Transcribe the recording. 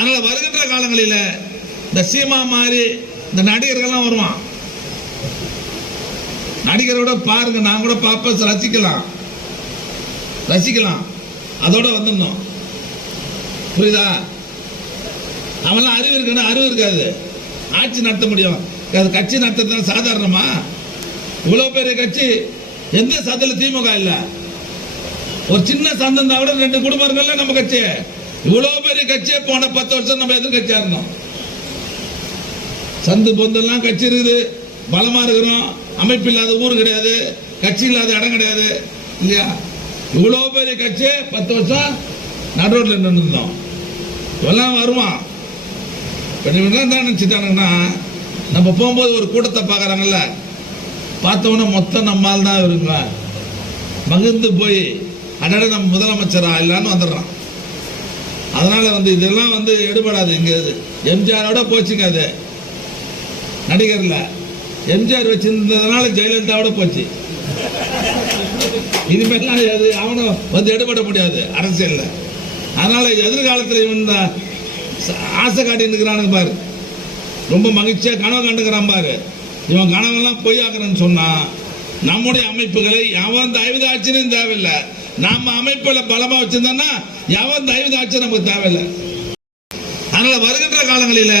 அதனால வருகின்ற காலங்களில் இந்த சீமா மாதிரி இந்த நடிகர்கள்லாம் வருவான். நடிகரோட பாருங்க, நான் கூட பார்ப்பேன், ரசிக்கலாம். அதோட வந்துடணும். புரியுதா? அவன்லாம் அறிவு இருக்குன்னா அறிவு இருக்காது, ஆட்சி நடத்த முடியும். கட்சி நடத்துறது சாதாரணமா? இவ்வளவு பெரிய கட்சி, எந்த சந்தில திமுக இல்ல. ஒரு சின்ன சந்தம் விட 2 குடும்பங்கள்ல நம்ம கட்சி. இவ்வளவு பெரிய கட்சியே போன 10 வருஷம் நம்ம எதிர்கட்சியா இருந்தோம். சந்து பொந்தெல்லாம் கட்சி இருக்குது, பலமா இருக்கிறோம். அமைப்பு இல்லாத ஊர் கிடையாது, கட்சி இல்லாத இடம் கிடையாது, இல்லையா? இவ்வளவு பெரிய கட்சி 10 வருஷம் நடுரோட்ல நின்றுருந்தோம். இவெல்லாம் வருவான். என்ன நினைச்சிட்டானுங்கன்னா, நம்ம போகும்போது ஒரு கூட்டத்தை பார்க்கறாங்கல்ல, பார்த்தவொன்னே மொத்தம் நம்மால் தான் இருங்க, மகிழ்ந்து போய் அடட நம்ம முதலமைச்சரா இல்லான்னு வந்துடுறான். அதனால இதெல்லாம் எடுபடாது. இங்க எம்ஜிஆரோட போச்சுங்க. அது நடிகர்ல எம்ஜிஆர் வச்சிருந்ததுனால ஜெயலலிதாவோட போச்சு. இனிமேலாம் அவனும் எடுபட முடியாது அரசியல்ல. அதனால எதிர்காலத்தில் இவன் ஆசை காட்டி நிற்கிறானுங்க பாரு, ரொம்ப மகிழ்ச்சியா கனவு கண்டுக்கிறான் பாரு. இவன் கனவெல்லாம் பொய்யாக்குறன்னு சொன்னா நம்முடைய அமைப்புகளை எவன் தயவுதாட்சியும் தேவையில்லை. நம்ம அமைப்புல பலமா வச்சிருந்தோம்னா எவன் தயவுதாட்சி நமக்கு தேவையில்லை. அதனால வருகின்ற காலங்களில